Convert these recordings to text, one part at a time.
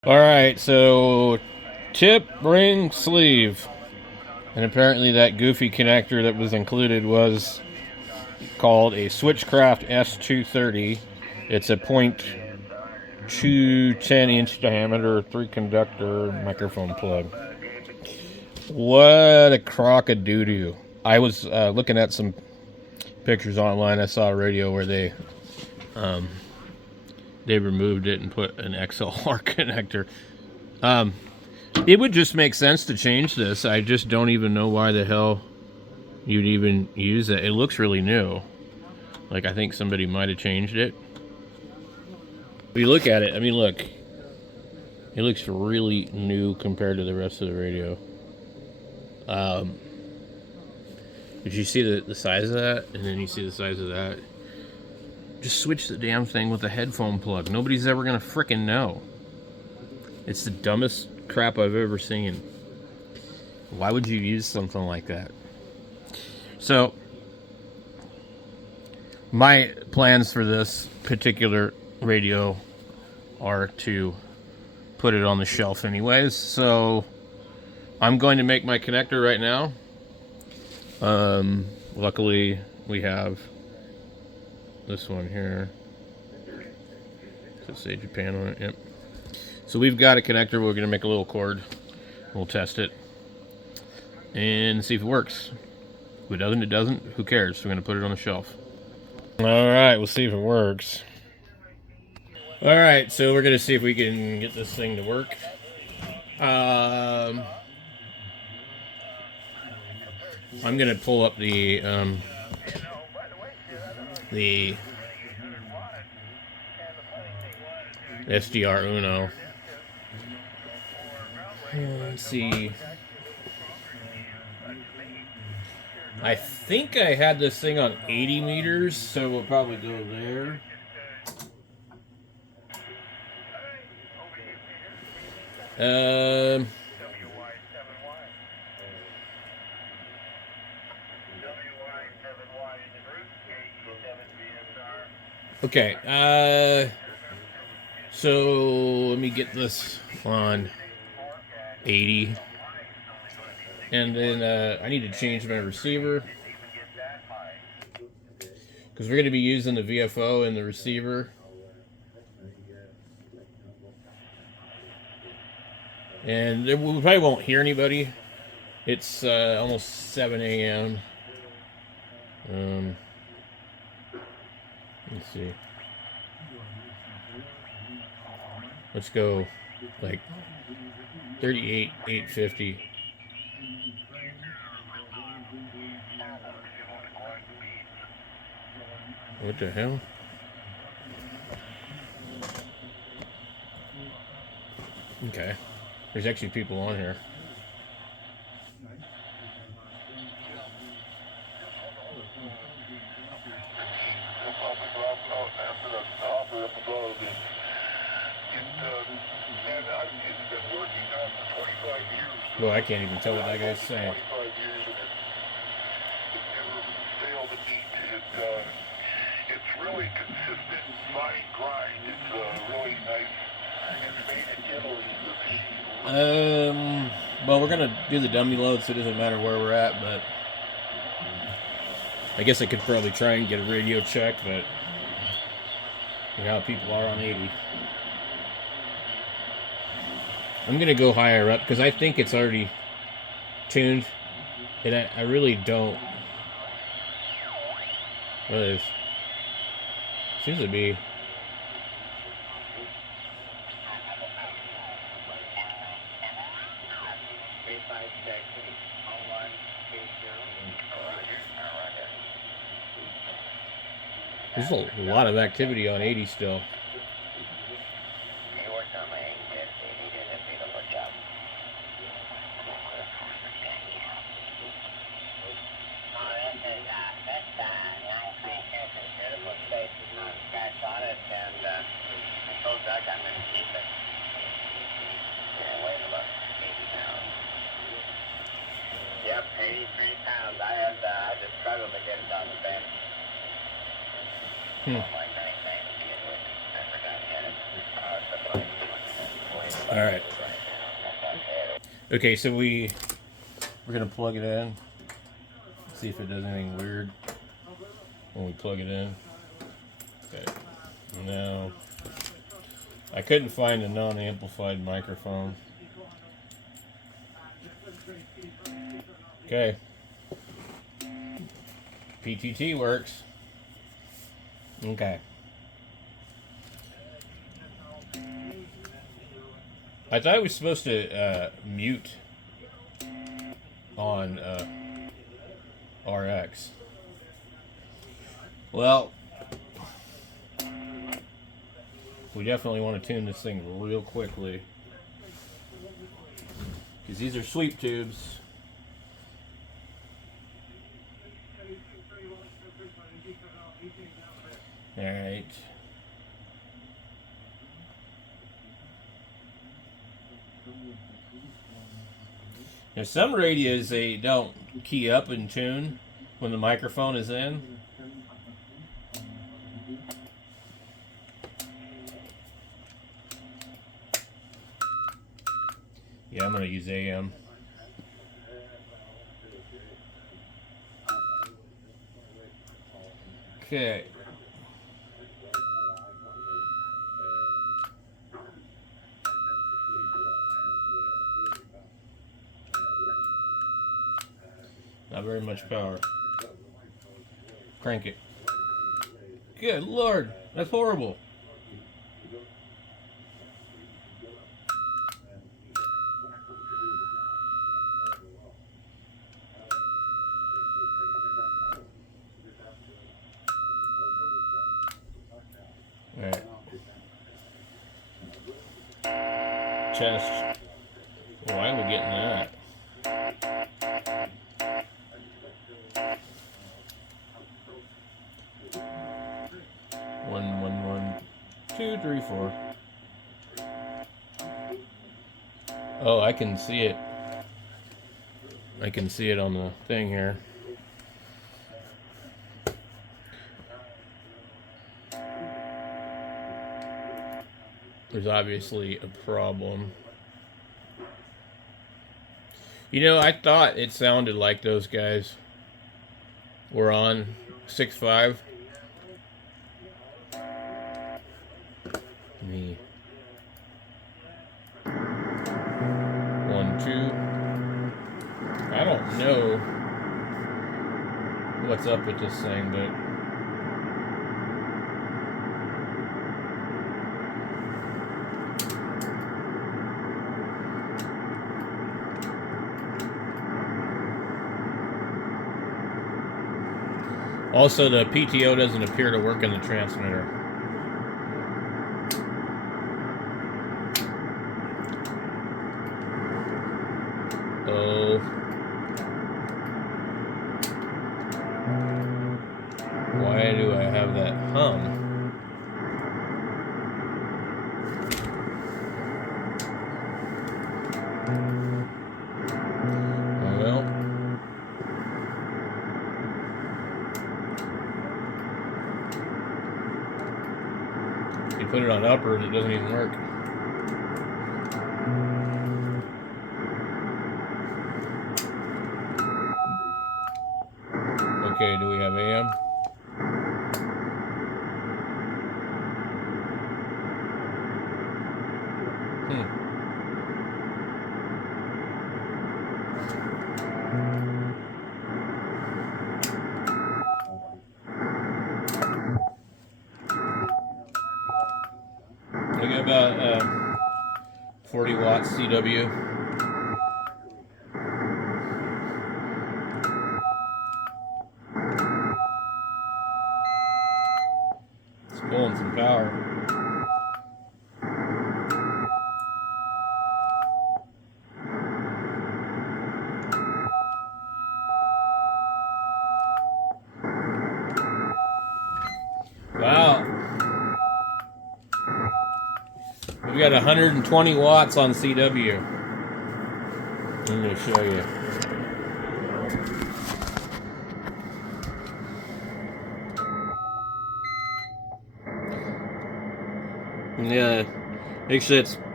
Alright, so tip, ring, sleeve. And apparently that goofy connector that was included was called a Switchcraft S230. It's a .210 inch diameter 3 conductor microphone plug. What a crock of doo-doo. I was looking at some pictures online. I saw a radio where they removed it and put an XLR connector. It would just make sense to change this. I just don't even know why the hell you'd even use it. It looks really new. Like, I think somebody might have changed it. If you look at it, I mean, look. It looks really new compared to the rest of the radio. Did you see the size of that? And then you see the size of that. Just switch the damn thing with a headphone plug. Nobody's ever gonna frickin' know. It's the dumbest crap I've ever seen. Why would you use something like that? So, my plans for this particular radio are to put it on the shelf anyways. So, I'm going to make my connector right now. Luckily, we have this one here. Does it say Japan on it? Yep. So we've got a connector. We're going to make a little cord. We'll test it and see if it works. If it doesn't, it doesn't. Who cares? We're going to put it on the shelf. All right, we'll see if it works. All right, so we're going to see if we can get this thing to work. I'm going to pull up the SDR Uno. Let's see. I think I had this thing on 80 meters, so we'll probably go there. Okay, so let me get this on 80. And then I need to change my receiver, because we're going to be using the VFO in the receiver. And we probably won't hear anybody. It's almost 7 a.m. Let's see. Let's go like 38,850. What the hell? Okay. There's actually people on here. Well, I can't even tell what that guy's saying. It's really consistent, fine grind. It's really nice. Well, we're gonna do the dummy load, so it doesn't matter where we're at, but I guess I could probably try and get a radio check, but you know how people are on 80. I'm gonna go higher up because I think it's already tuned, and I really don't. What is? Seems to be. There's a lot of activity on 80 still. Yep, 83 pounds. I just struggled to get it on the bench. All right. Okay, so we're gonna plug it in. See if it does anything weird when we plug it in. Okay. No. I couldn't find a non-amplified microphone. Okay. PTT works. Okay. I thought I was supposed to mute on RX. Well, we definitely want to tune this thing real quickly, because these are sweep tubes. All right. Now, some radios, they don't key up and tune when the microphone is in. Yeah, I'm going to use AM. Okay. Not very much power. Crank it. Good Lord, that's horrible. Alright. Chest. Why are we getting that? One, 2, 3, 4. Oh, I can see it. I can see it on the thing here. There's obviously a problem. You know, I thought it sounded like those guys were on 6.5. Me. 1, 2. I don't know what's up with this thing, but also the PTO doesn't appear to work in the transmitter. Oh. Why do I have that hum? Well, you put it on upper and it doesn't even work. Okay, do we have AM? We got about 40 watts CW. It's pulling some power. Wow. We've got 120 watts on CW. I'm going to show you. Yeah, actually it's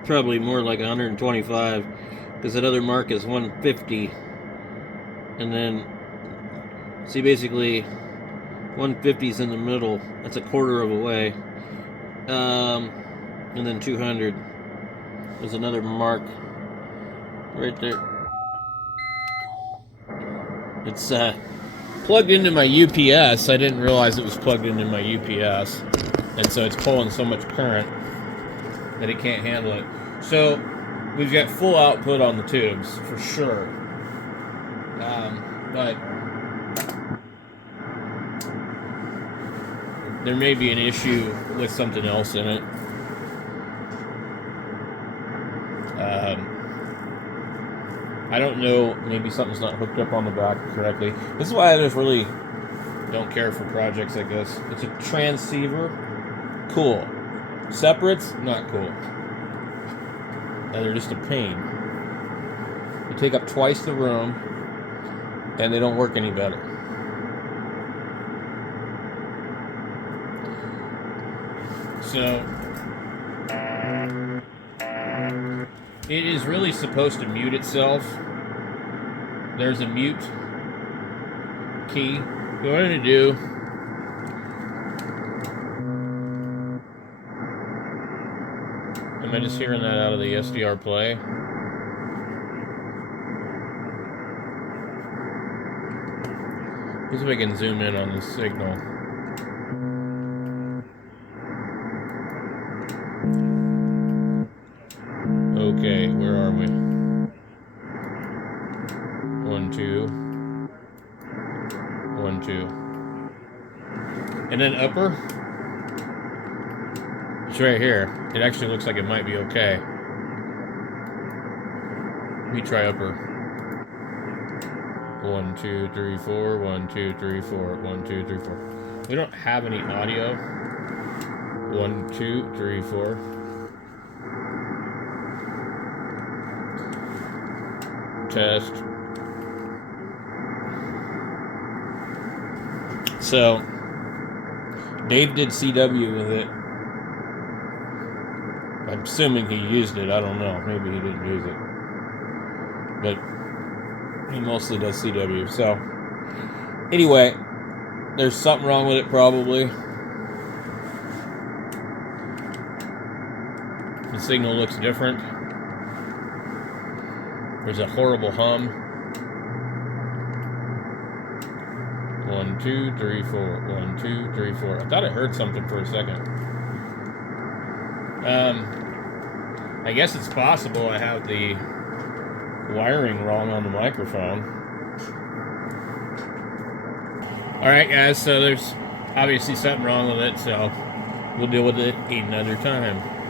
Probably more like 125, because that other mark is 150. And then, see, basically, 150 is in the middle. That's a quarter of a way. And then 200. There's another mark right there. It's plugged into my UPS. I didn't realize it was plugged into my UPS. And so it's pulling so much current that it can't handle it. So we've got full output on the tubes, for sure. But there may be an issue with something else in it. I don't know, maybe something's not hooked up on the back correctly. This is why I just really don't care for projects like this. It's a transceiver, cool. Separates, not cool. And they're just a pain. They take up twice the room, and they don't work any better. So it is really supposed to mute itself. There's a mute key. What I'm going to do, am I just hearing that out of the SDR play? Let's see if I can zoom in on this signal. Okay, where are we? 1, 2. 1, 2. And then upper. It's right here. It actually looks like it might be okay. Let me try upper. 1, 2, 3, 4. 1, 2, 3, 4. 1, 2, 3, 4. We don't have any audio. 1, 2, 3, 4. Test. So Dave did CW with it. I'm assuming he used it. I don't know. Maybe he didn't use it. But he mostly does CW. So anyway, there's something wrong with it probably. The signal looks different. There's a horrible hum. 1, 2, 3, 4. 1, 2, 3, 4. I thought I heard something for a second. I guess it's possible I have the wiring wrong on the microphone. Alright guys, so there's obviously something wrong with it, so we'll deal with it another time.